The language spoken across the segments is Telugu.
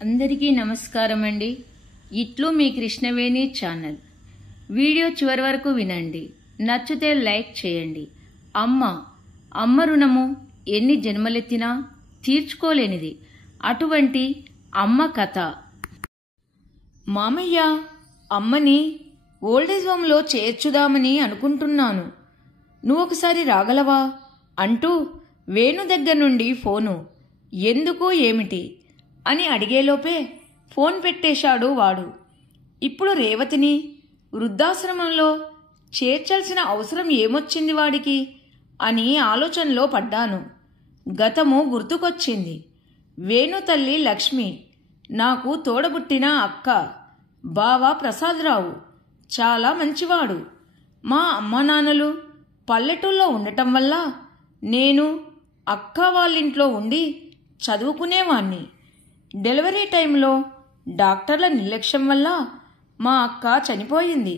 అందరికీ నమస్కారం అండి. ఇట్లు మీ కృష్ణవేణి ఛానల్. వీడియో చివరి వరకు వినండి. నచ్చితే లైక్ చేయండి. అమ్మ రుణము ఎన్ని జన్మలెత్తినా తీర్చుకోలేనిది. అటువంటి అమ్మ కథ. మామయ్య, అమ్మని ఓల్డేజ్ హోంలో చేర్చుదామని అనుకుంటున్నాను. నువ్వొకసారి రాగలవా అంటూ వేణు దగ్గర నుండి ఫోను. ఎందుకు ఏమిటి అని అడిగేలోపే ఫోన్ పెట్టేశాడు వాడు. ఇప్పుడు రేవతిని వృద్ధాశ్రమంలో చేర్చాల్సిన అవసరం ఏమొచ్చింది వాడికి అని ఆలోచనలో పడ్డాను. గతము గుర్తుకొచ్చింది. వేణు తల్లి లక్ష్మి నాకు తోడబుట్టిన అక్క. బావ ప్రసాదరావు చాలా మంచివాడు. మా అమ్మా నాన్నలు పల్లెటూళ్ళలో ఉండటం వల్ల నేను అక్క వాళ్ళింట్లో ఉండి చదువుకునేవాణ్ణి. డెలివరీ టైంలో డాక్టర్ల నిర్లక్ష్యం వల్ల మా అక్క చనిపోయింది.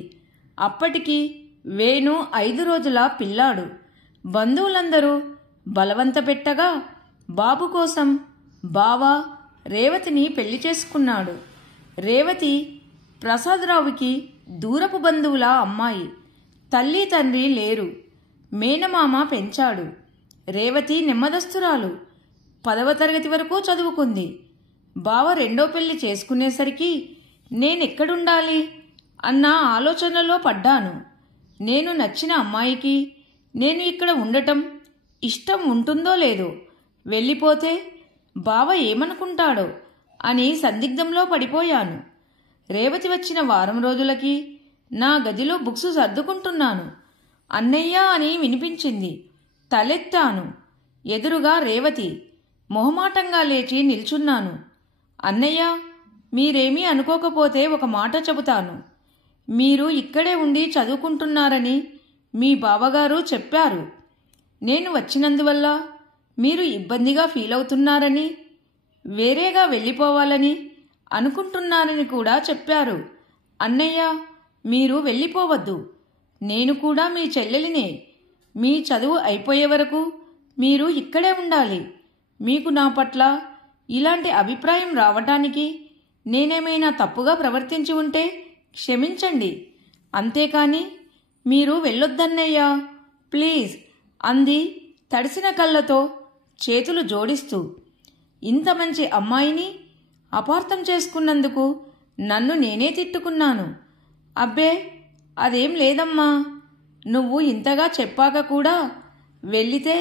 అప్పటికి వేణు 5 రోజుల పిల్లాడు. బంధువులందరూ బలవంత పెట్టగా బాబు కోసం బావ రేవతిని పెళ్లి చేసుకున్నాడు. రేవతి ప్రసాదరావుకి దూరపు బంధువుల అమ్మాయి. తల్లి తండ్రి లేరు. మేనమామ పెంచాడు. రేవతి నెమ్మదస్తురాలు. 10వ తరగతి వరకు చదువుకుంది. బావ రెండో పెళ్లి చేసుకునేసరికి నేనెక్కడుండాలి అన్న ఆలోచనలో పడ్డాను. నేను నచ్చిన అమ్మాయికి నేను ఇక్కడ ఉండటం ఇష్టం ఉంటుందో లేదో, వెళ్ళిపోతే బావ ఏమనుకుంటాడో అని సందిగ్ధంలో పడిపోయాను. రేవతి వచ్చిన వారం రోజులకి నా గదిలో బుక్స్ సర్దుకుంటున్నాను. అన్నయ్య అని వినిపించింది. తలెత్తాను. ఎదురుగా రేవతి. మొహమాటంగా లేచి నిల్చున్నాను. అన్నయ్య, మీరేమీ అనుకోకపోతే ఒక మాట చెబుతాను. మీరు ఇక్కడే ఉండి చదువుకుంటున్నారని మీ బావగారు చెప్పారు. నేను వచ్చినందువల్ల మీరు ఇబ్బందిగా ఫీల్ అవుతున్నారని, వేరేగా వెళ్ళిపోవాలని అనుకుంటున్నారని కూడా చెప్పారు. అన్నయ్య, మీరు వెళ్ళిపోవద్దు. నేను కూడా మీ చెల్లెలినే. మీ చదువు అయిపోయే వరకు మీరు ఇక్కడే ఉండాలి. మీకు నా పట్ల ఇలాంటి అభిప్రాయం రావటానికి నేనేమైనా తప్పుగా ప్రవర్తించి ఉంటే క్షమించండి. అంతేకాని మీరు వెళ్ళొద్దన్నయ్యా, ప్లీజ్ అంది తడిసిన కళ్ళతో చేతులు జోడిస్తూ. ఇంత మంచి అమ్మాయిని అపార్థం చేసుకున్నందుకు నన్ను నేనే తిట్టుకున్నాను. అబ్బే, అదేం లేదమ్మా. నువ్వు ఇంతగా చెప్పాక కూడా వెళ్ళితే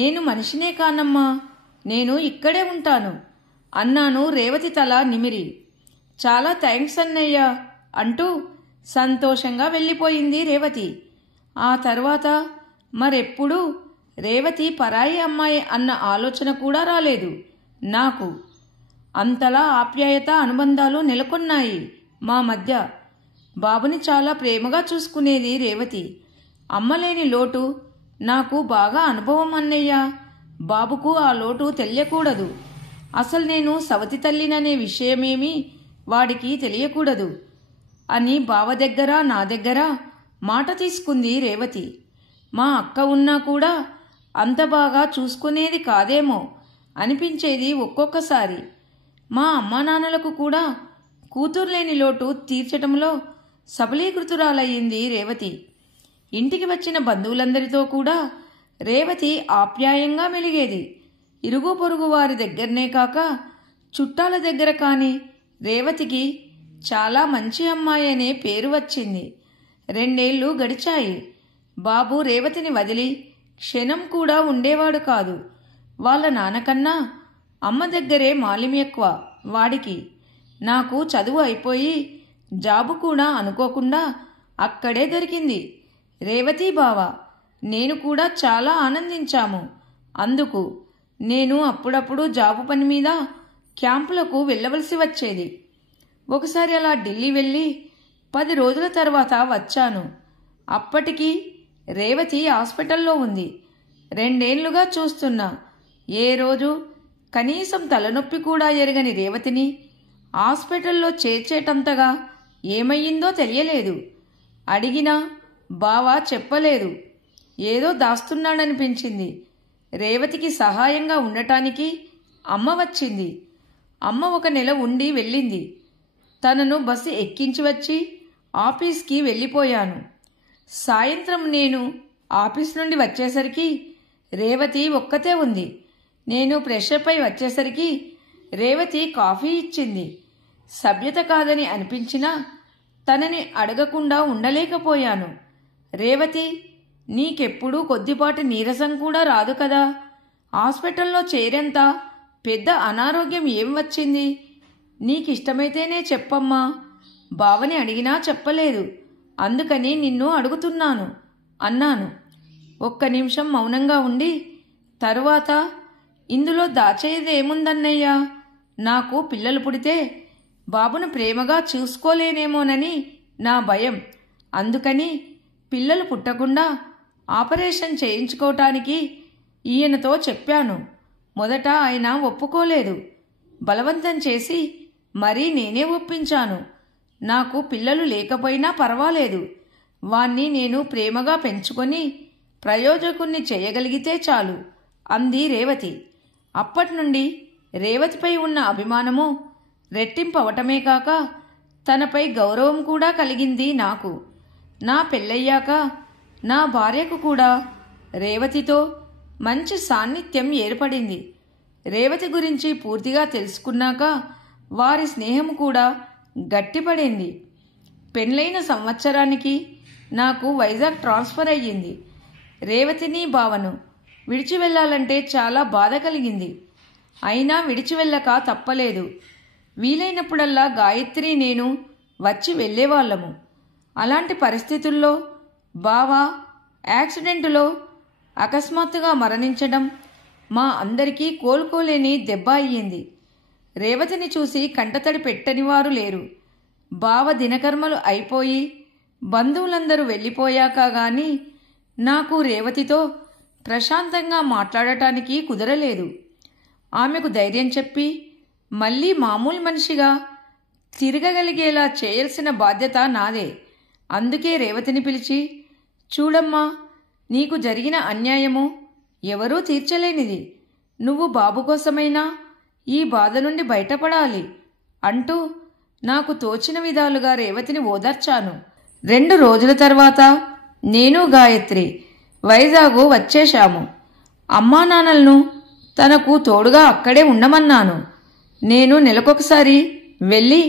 నేను మనిషినే కానమ్మా. నేను ఇక్కడే ఉంటాను అన్నాను రేవతి తల నిమిరి. చాలా థ్యాంక్స్ అన్నయ్య అంటూ సంతోషంగా వెళ్ళిపోయింది రేవతి. ఆ తర్వాత మరెప్పుడూ రేవతి పరాయి అమ్మాయి అన్న ఆలోచన కూడా రాలేదు నాకు. అంతలా ఆప్యాయత అనుబంధాలు నెలకొన్నాయి మా మధ్య. బాబుని చాలా ప్రేమగా చూసుకునేది రేవతి. అమ్మలేని లోటు నాకు బాగా అనుభవం అన్నయ్య. బాబుకు ఆ లోటు తెలియకూడదు. అసలు నేను సవతి తల్లిననే విషయమేమీ వాడికి తెలియకూడదు అని బావ దగ్గర నా దగ్గర మాట తీసుకుంది రేవతి. మా అక్క ఉన్నా కూడా అంత బాగా చూసుకునేది కాదేమో అనిపించేది ఒక్కొక్కసారి. మా అమ్మా నాన్నలకు కూడా కూతురు లేని లోటు తీర్చటంలో సబలీకృతురాలయ్యింది రేవతి. ఇంటికి వచ్చిన బంధువులందరితో కూడా రేవతి ఆప్యాయంగా మెలిగేది. ఇరుగు పొరుగు వారి దగ్గరనే కాక చుట్టాల దగ్గర కానీ రేవతికి చాలా మంచి అమ్మాయి అనే పేరు వచ్చింది. 2 ఏళ్లు గడిచాయి. బాబు రేవతిని వదిలి క్షణం కూడా ఉండేవాడు కాదు. వాళ్ళ నాన్నకన్నా అమ్మ దగ్గరే మాలిం ఎక్కువ వాడికి. నాకు చదువు అయిపోయి జాబు కూడా అనుకోకుండా అక్కడే దొరికింది. రేవతి బావ నేను కూడా చాలా ఆనందించాము. అందుకు నేను అప్పుడప్పుడు జాబు పని మీద క్యాంపులకు వెళ్ళవలసి వచ్చేది. ఒకసారి అలా ఢిల్లీ వెళ్ళి 10 రోజుల తర్వాత వచ్చాను. అప్పటికి రేవతి హాస్పిటల్లో ఉంది. 2 ఏళ్లుగా చూస్తున్నా. ఏ రోజు కనీసం తలనొప్పి కూడా ఎరగని రేవతిని హాస్పిటల్లో చేర్చేటంతగా ఏమయ్యిందో తెలియలేదు. అడిగినా బావ చెప్పలేదు. ఏదో దాస్తున్నాడనిపించింది. రేవతికి సహాయంగా ఉండటానికి అమ్మ వచ్చింది. అమ్మ 1 నెల ఉండి వెళ్ళింది. తనను బస్సు ఎక్కించి వచ్చి ఆఫీస్కి వెళ్ళిపోయాను. సాయంత్రం నేను ఆఫీస్ నుండి వచ్చేసరికి రేవతి ఒక్కతే ఉంది. నేను ఫ్రెషప్ అయి వచ్చేసరికి రేవతి కాఫీ ఇచ్చింది. సభ్యత కాదని అనిపించినా తనని అడగకుండా ఉండలేకపోయాను. రేవతి, నీకెప్పుడూ కొద్దిపాటి నీరసం కూడా రాదు కదా? హాస్పిటల్లో చేరేంత పెద్ద అనారోగ్యం ఏం వచ్చింది? నీకిష్టమైతేనే చెప్పమ్మా. బావని అడిగినా చెప్పలేదు. అందుకని నిన్ను అడుగుతున్నాను అన్నాను. 1 నిమిషం మౌనంగా ఉండి తరువాత, ఇందులో దాచేదేముందన్నయ్యా? నాకు పిల్లలు పుడితే బాబును ప్రేమగా చూసుకోలేనేమోనని నా భయం. అందుకని పిల్లలు పుట్టకుండా ఆపరేషన్ చేయించుకోవటానికి ఈయనతో చెప్పాను. మొదట ఆయన ఒప్పుకోలేదు. బలవంతం చేసి మరీ నేనే ఒప్పించాను. నాకు పిల్లలు లేకపోయినా పర్వాలేదు, వాణ్ణి నేను ప్రేమగా పెంచుకొని ప్రయోజకుణ్ణి చేయగలిగితే చాలు అంది రేవతి. అప్పటినుండి రేవతిపై ఉన్న అభిమానము రెట్టింపవటమే కాక తనపై గౌరవం కూడా కలిగింది నాకు. నా పెళ్ళయ్యాక నా భార్యకు కూడా రేవతితో మంచి సాన్నిధ్యం ఏర్పడింది. రేవతి గురించి పూర్తిగా తెలుసుకున్నాక వారి స్నేహం కూడా గట్టిపడింది. పెళ్ళైన సంవత్సరానికి నాకు వైజాగ్ ట్రాన్స్ఫర్ అయ్యింది. రేవతిని బావను విడిచి వెళ్ళాలంటే చాలా బాధ కలిగింది. అయినా విడిచి వెళ్ళక తప్పలేదు. వీలైనప్పుడల్లా గాయత్రి నేను వచ్చి వెళ్ళేవాళ్ళము. అలాంటి పరిస్థితుల్లో బావ యాక్సిడెంటులో అకస్మాత్తుగా మరణించడం మా అందరికీ కోలుకోలేని దెబ్బ అయ్యింది. రేవతిని చూసి కంటతడి పెట్టని వారు లేరు. బావ దినకర్మలు అయిపోయి బంధువులందరూ వెళ్ళిపోయాక గాని నాకు రేవతితో ప్రశాంతంగా మాట్లాడటానికి కుదరలేదు. ఆమెకు ధైర్యం చెప్పి మళ్ళీ మామూలు మనిషిగా తిరగగలిగేలా చేయాల్సిన బాధ్యత నాదే. అందుకే రేవతిని పిలిచి, చూడమ్మా, నీకు జరిగిన అన్యాయము ఎవరూ తీర్చలేనిది. నువ్వు బాబు కోసమైనా ఈ బాధ నుండి బయటపడాలి అంటూ నాకు తోచిన విధాలుగా రేవతిని ఓదార్చాను. 2 రోజుల తర్వాత నేను గాయత్రి వైజాగు వచ్చేశాము. అమ్మా నాన్నలను తనకు తోడుగా అక్కడే ఉండమన్నాను. నేను నెలకొకసారి వెళ్ళి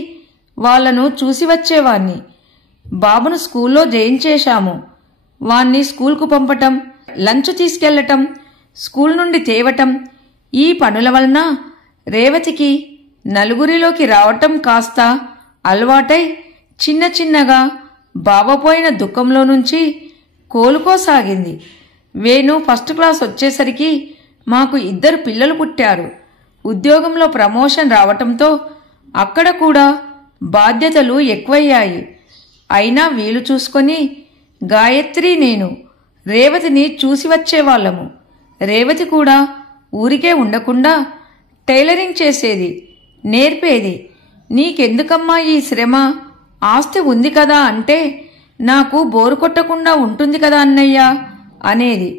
వాళ్లను చూసి వచ్చేవాణ్ణి. బాబును స్కూల్లో చేయించేశాము. వాణ్ణి స్కూల్కు పంపటం, లంచ్ తీసుకెళ్లటం, స్కూల్ నుండి తేవటం, ఈ పనుల వలన రేవతికి నలుగురిలోకి రావటం కాస్త అలవాటై చిన్న చిన్నగా బాబపోయిన దుఃఖంలో నుంచి కోలుకోసాగింది. వేణు ఫస్ట్ క్లాస్ వచ్చేసరికి మాకు 2 పిల్లలు పుట్టారు. ఉద్యోగంలో ప్రమోషన్ రావటంతో అక్కడ కూడా బాధ్యతలు ఎక్కువయ్యాయి. అయినా వీలు చూసుకొని గాయత్రి నేను రేవతిని చూసి వచ్చేవాళ్ళము. రేవతి కూడా ఊరికే ఉండకుండా టైలరింగ్ చేసేది, నేర్పేది. నీకెందుకమ్మా ఈ శ్రమ, ఆస్తి ఉంది కదా అంటే నాకు బోరు కొట్టకుండా ఉంటుంది కదా అన్నయ్య అనేది.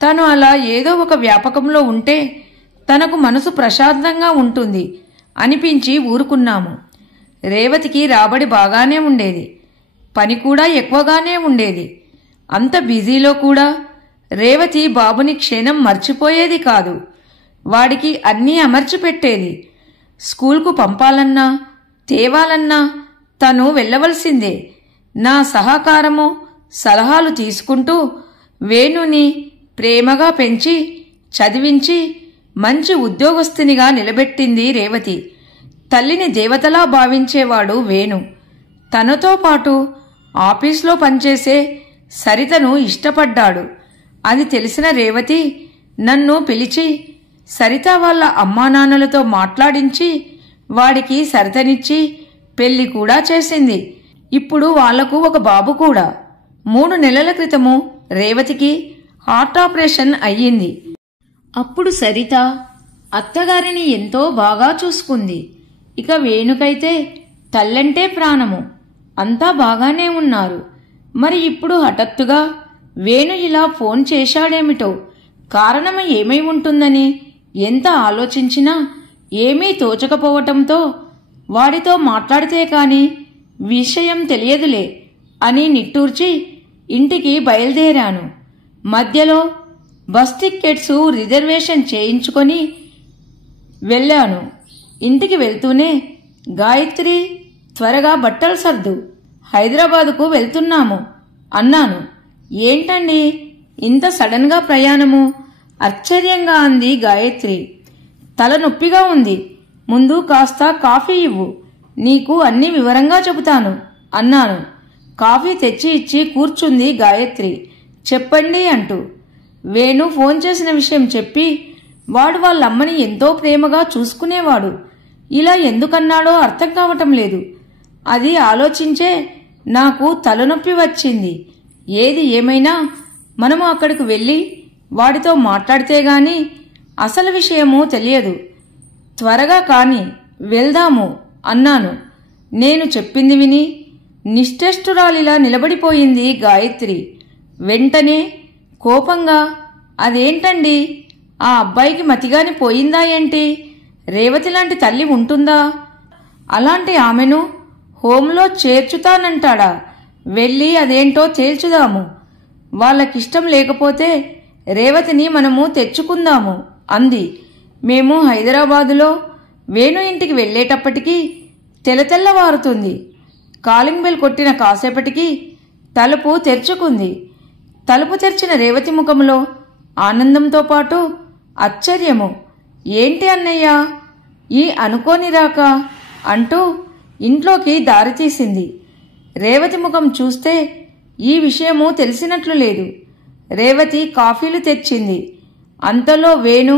తను అలా ఏదో ఒక వ్యాపకంలో ఉంటే తనకు మనసు ప్రశాంతంగా ఉంటుంది అనిపించి ఊరుకున్నాము. రేవతికి రాబడి బాగానే ఉండేది, పని కూడా ఎక్కువగానే ఉండేది. అంత బిజీలో కూడా రేవతి బాబుని క్షణం మర్చిపోయేది కాదు. వాడికి అన్నీ అమర్చిపెట్టేది. స్కూల్కు పంపాలన్నా తేవాలన్నా తను వెళ్ళవలసిందే. నా సహకారము సలహాలు తీసుకుంటూ వేణుని ప్రేమగా పెంచి చదివించి మంచి ఉద్యోగస్తునిగా నిలబెట్టింది రేవతి. తల్లిని దేవతలా భావించేవాడు వేణు. తనతో పాటు ఆఫీస్లో పనిచేసే సరితను ఇష్టపడ్డాడు. అది తెలిసిన రేవతి నన్ను పిలిచి సరిత వాళ్ళ అమ్మానాన్నలతో మాట్లాడించి వాడికి సరితనిచ్చి పెళ్లి కూడా చేసింది. ఇప్పుడు వాళ్లకు ఒక బాబు కూడా. 3 నెలల క్రితము రేవతికి హార్ట్ ఆపరేషన్ అయ్యింది. అప్పుడు సరిత అత్తగారిని ఎంతో బాగా చూసుకుంది. ఇక వేణుకైతే తల్లంటే ప్రాణము. అంతా బాగానే ఉన్నారు. మరి ఇప్పుడు హఠాత్తుగా వేణు ఇలా ఫోన్ చేశాడేమిటో, కారణం ఏమై ఉంటుందని ఎంత ఆలోచించినా ఏమీ తోచకపోవటంతో వాడితో మాట్లాడితే కాని విషయం తెలియదులే అని నిట్టూర్చి ఇంటికి బయలుదేరాను. మధ్యలో బస్ టిక్కెట్స్ రిజర్వేషన్ చేయించుకొని వెళ్ళాను. ఇంటికి వెళ్తూనే, గాయత్రి, త్వరగా బట్టలు సర్దు, హైదరాబాదుకు వెళ్తున్నాము అన్నాను. ఏంటండి ఇంత సడన్గా ప్రయాణము? ఆశ్చర్యంగా అంది గాయత్రి. తలనొప్పిగా ఉంది, ముందు కాస్త కాఫీ ఇవ్వు, నీకు అన్ని వివరంగా చెబుతాను అన్నాను. కాఫీ తెచ్చి ఇచ్చి కూర్చుంది గాయత్రి. చెప్పండి అంటూ. వేణు ఫోన్ చేసిన విషయం చెప్పి, వాడు వాళ్ళమ్మని ఎంతో ప్రేమగా చూసుకునేవాడు, ఇలా ఎందుకన్నాడో అర్థం కావటం లేదు. అది ఆలోచించే నాకు తలనొప్పి వచ్చింది. ఏది ఏమైనా మనము అక్కడికి వెళ్ళి వాడితో మాట్లాడితే గాని అసలు విషయము తెలియదు. త్వరగా కాని వెళ్దాము అన్నాను. నేను చెప్పింది విని నిశ్చేష్టురాలిలా నిలబడిపోయింది గాయత్రి. వెంటనే కోపంగా, అదేంటండి, ఆ అబ్బాయికి మతిగాని పోయిందా ఏంటి? రేవతి లాంటి తల్లి ఉంటుందా? అలాంటి ఆమెను హోంలో చేర్చుతానంటాడా? వెళ్ళి అదేంటో తేల్చుదాము. వాళ్ళకిష్టం లేకపోతే రేవతిని మనము తెచ్చుకుందాము అంది. మేము హైదరాబాదులో వేణు ఇంటికి వెళ్లేటప్పటికీ తెల్లవారుతుంది. కాలింగ్ బెల్ కొట్టిన కాసేపటికి తలుపు తెరుచుకుంది. తలుపు తెరిచిన రేవతి ముఖంలో ఆనందంతో పాటు ఆశ్చర్యము. ఏంటి అన్నయ్య ఈ అనుకోని రాక అంటూ ఇంట్లోకి దారితీసింది. రేవతి ముఖం చూస్తే ఈ విషయము తెలిసినట్లు లేదు. రేవతి కాఫీలు తెచ్చింది. అంతలో వేణు,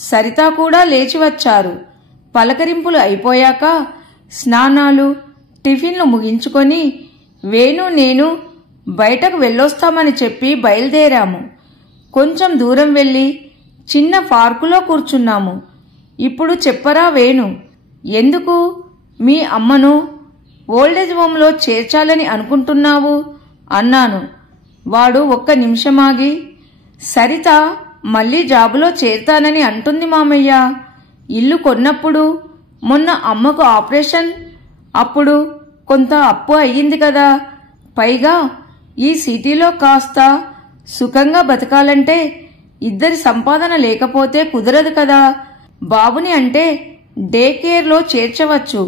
సరిత కూడా లేచి వచ్చారు. పలకరింపులు అయిపోయాక స్నానాలు, టిఫిన్లు ముగించుకొని వేణు నేను బయటకు వెళ్ళొస్తామని చెప్పి బయలుదేరాము. కొంచెం దూరం వెళ్ళి చిన్న పార్కులో కూర్చున్నాము. ఇప్పుడు చెప్పరా వేణు, ఎందుకు మీ అమ్మను ఓల్డేజ్ హోంలో చేర్చాలని అనుకుంటున్నావు అన్నాను. వాడు ఒక్క నిమిషమాగి, సరిత మళ్ళీ జాబులో చేరతానని అంటుంది మామయ్య. ఇల్లు కొన్నప్పుడు, మొన్న అమ్మకు ఆపరేషన్ అప్పుడు కొంత అప్పు అయ్యింది కదా. పైగా ఈ సిటీలో కాస్త సుఖంగా బతకాలంటే ఇద్దరి సంపాదన లేకపోతే కుదరదు కదా. బాబుని అంటే డే కేర్లో చేర్చవచ్చు,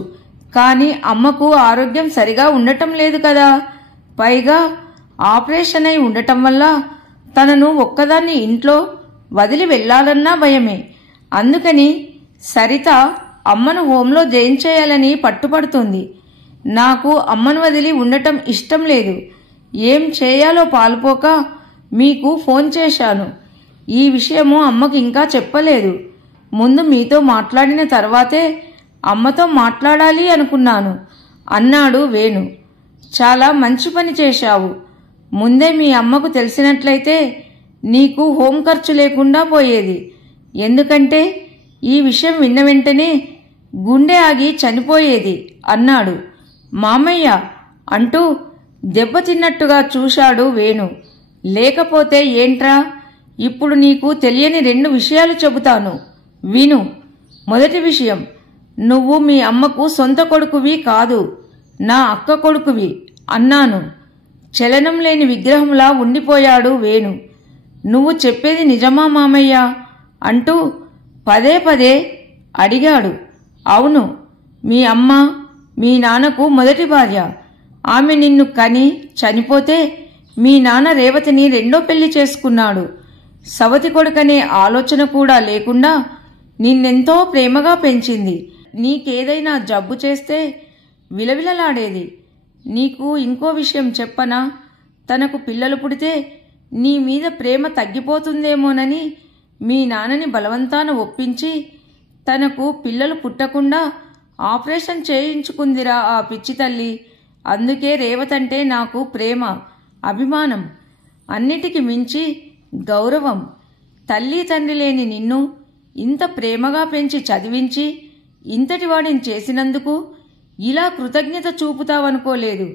కానీ అమ్మకు ఆరోగ్యం సరిగా ఉండటం లేదు కదా. పైగా ఆపరేషన్ అయి ఉండటం వల్ల తనను ఒక్కదాన్ని ఇంట్లో వదిలి వెళ్లాలన్నా భయమే. అందుకని సరిత అమ్మను హోంలో జాయిన్ చేయాలని పట్టుపడుతుంది. నాకు అమ్మను వదిలి ఉండటం ఇష్టం లేదు. ఏం చేయాలో పాలుపోక మీకు ఫోన్ చేశాను. ఈ విషయము అమ్మకు ఇంకా చెప్పలేదు. ముందు మీతో మాట్లాడిన తర్వాతే అమ్మతో మాట్లాడాలి అనుకున్నాను అన్నాడు వేణు. చాలా మంచి పని చేశావు. ముందే మీ అమ్మకు తెలిసినట్లయితే నీకు హోం ఖర్చు లేకుండా పోయేది. ఎందుకంటే ఈ విషయం విన్న వెంటనే గుండె ఆగి చనిపోయేది అన్నాడు. మామయ్య అంటూ దెబ్బతిన్నట్టుగా చూశాడు వేణు. లేకపోతే ఏంట్రా, ఇప్పుడు నీకు తెలియని 2 విషయాలు చెబుతాను, విను. మొదటి విషయం, నువ్వు మీ అమ్మకు సొంత కొడుకువి కాదు, నా అక్క కొడుకువి అన్నాను. చలనం లేని విగ్రహంలా ఉండిపోయాడు వేణు. నువ్వు చెప్పేది నిజమా మామయ్య అంటూ పదే పదే అడిగాడు. అవును, మీ అమ్మ మీ నాన్నకు మొదటి భార్య. ఆమె నిన్ను కని చనిపోతే మీ నాన్న రేవతిని 2వ పెళ్లి చేసుకున్నాడు. సవతి కొడుకనే ఆలోచన కూడా లేకుండా నిన్నెంతో ప్రేమగా పెంచింది. నీకేదైనా జబ్బు చేస్తే విలవిలలాడేది. నీకు ఇంకో విషయం చెప్పనా? తనకు పిల్లలు పుడితే నీ మీద ప్రేమ తగ్గిపోతుందేమోనని మీ నాన్నని బలవంతాన ఒప్పించి తనకు పిల్లలు పుట్టకుండా ఆపరేషన్ చేయించుకుందిరా ఆ పిచ్చి తల్లి. అందుకే రేవతంటే నాకు ప్రేమ, అభిమానం, అన్నిటికి మించి గౌరవం. తల్లి తండ్రి లేని నిన్ను ఇంత ప్రేమగా పెంచి చదివించి ఇంతటి వాడిని చేసినందుకు ఇలా కృతజ్ఞత చూపుతావనుకోలేదు.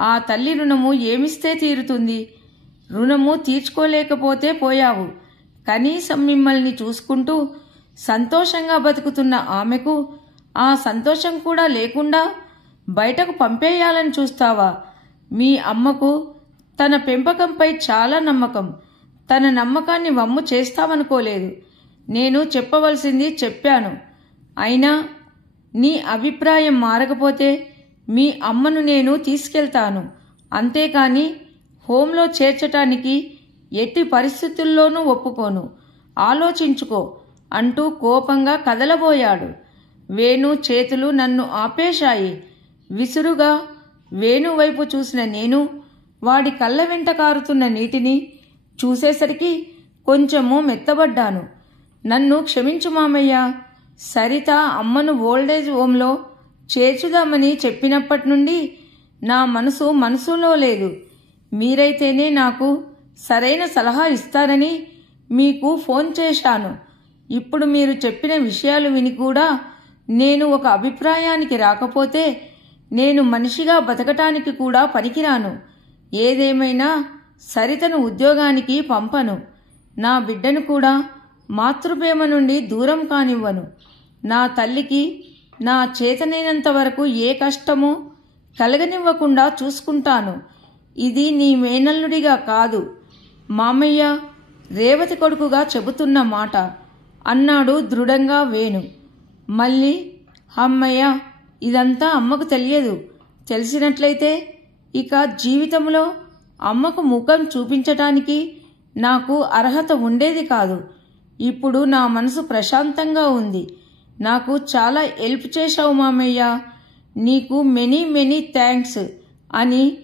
ఆ తల్లి రుణము ఏమిస్తే తీరుతుంది? రుణము తీర్చుకోలేకపోతే పోయావు. కనీసం మిమ్మల్ని చూసుకుంటూ సంతోషంగా బతుకుతున్న ఆమెకు ఆ సంతోషం కూడా లేకుండా బయటకు పంపేయాలని చూస్తావా? మీ అమ్మకు తన పెంపకంపై చాలా నమ్మకం. తన నమ్మకాన్ని వమ్ము చేస్తావనుకోలేదు. నేను చెప్పవలసింది చెప్పాను. అయినా నీ అభిప్రాయం మారకపోతే మీ అమ్మను నేను తీసుకెళ్తాను. అంతేకాని హోంలో చేర్చటానికి ఎట్టి పరిస్థితుల్లోనూ ఒప్పుకోను. ఆలోచించుకో అంటూ కోపంగా కదలబోయాడు. వేణు చేతులు నన్ను ఆపేశాయి. విసురుగా వేణు వైపు చూసిన నేను వాడి కళ్ళ వెంట కారుతున్న నీటిని చూసేసరికి కొంచెము మెత్తబడ్డాను. నన్ను క్షమించు మామయ్య. సరిత అమ్మను ఓల్డేజ్ హోంలో చేర్చుదామని చెప్పినప్పటి నుండి నా మనసులో లేదు. మీరైతేనే నాకు సరైన సలహా ఇస్తారని మీకు ఫోన్ చేశాను. ఇప్పుడు మీరు చెప్పిన విషయాలు విని కూడా నేను ఒక అభిప్రాయానికి రాకపోతే నేను మనిషిగా బతకటానికి కూడా పనికిరాను. ఏదేమైనా సరితను ఉద్యోగానికి పంపను. నా బిడ్డను కూడా మాతృప్రేమ నుండి దూరం కానివ్వను. నా తల్లికి నా చేతనైనంత వరకు ఏ కష్టమూ కలగనివ్వకుండా చూసుకుంటాను. ఇది నీ మేనల్లుడిగా కాదు మామయ్య, రేవతి కొడుకుగా చెబుతున్న మాట అన్నాడు దృఢంగా వేణు. మళ్ళీ అమ్మయ్య, ఇదంతా అమ్మకు తెలియదు. తెలిసినట్లయితే ఇక జీవితంలో అమ్మకు ముఖం చూపించటానికి నాకు అర్హత ఉండేది కాదు. ఇప్పుడు నా మనసు ప్రశాంతంగా ఉంది. నాకు చాలా హెల్ప్ చేశావు మామయ్య. నీకు మెనీ థ్యాంక్స్ అని.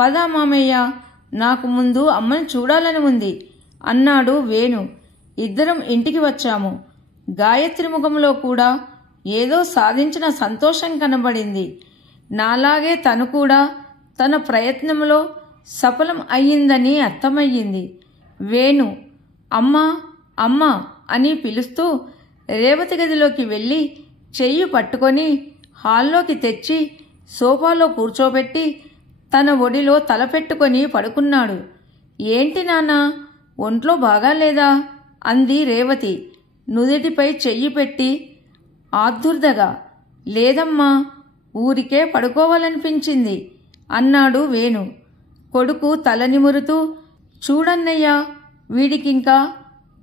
పద మామయ్య, నాకు ముందు అమ్మని చూడాలని ఉంది అన్నాడు వేణు. ఇద్దరం ఇంటికి వచ్చాము. గాయత్రి ముఖంలో కూడా ఏదో సాధించిన సంతోషం కనబడింది. నాలాగే తను కూడా తన ప్రయత్నంలో సఫలం అయ్యిందని అర్థమయ్యింది. వేణు అమ్మా అమ్మా అని పిలుస్తూ రేవతి గదిలోకి వెళ్ళి చెయ్యి పట్టుకొని హాల్లోకి తెచ్చి సోఫాలో కూర్చోబెట్టి తన ఒడిలో తలపెట్టుకొని పడుకున్నాడు. ఏంటి నాన్నా, ఒంట్లో బాగాలేదా అంది రేవతి నుదిటిపై చెయ్యి పెట్టి ఆదుర్దగా. లేదమ్మా, ఊరికే పడుకోవాలనిపించింది అన్నాడు వేణు. కొడుకు తల నిమురుతూ, చూడన్నయ్యా, వీడికింకా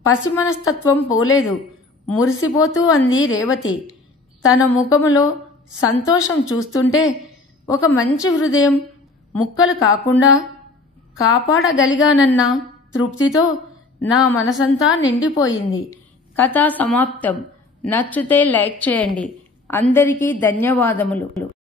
పసి మనస్తత్వం పోలేదు మురిసిపోతూ అంది రేవతి. తన ముఖములో సంతోషం చూస్తుంటే ఒక మంచి హృదయం ముక్కలు కాకుండా కాపాడగలిగానన్న తృప్తితో నా మనసంతా నిండిపోయింది. కథ సమాప్తం. నచ్చితే లైక్ చేయండి. అందరికీ ధన్యవాదములు.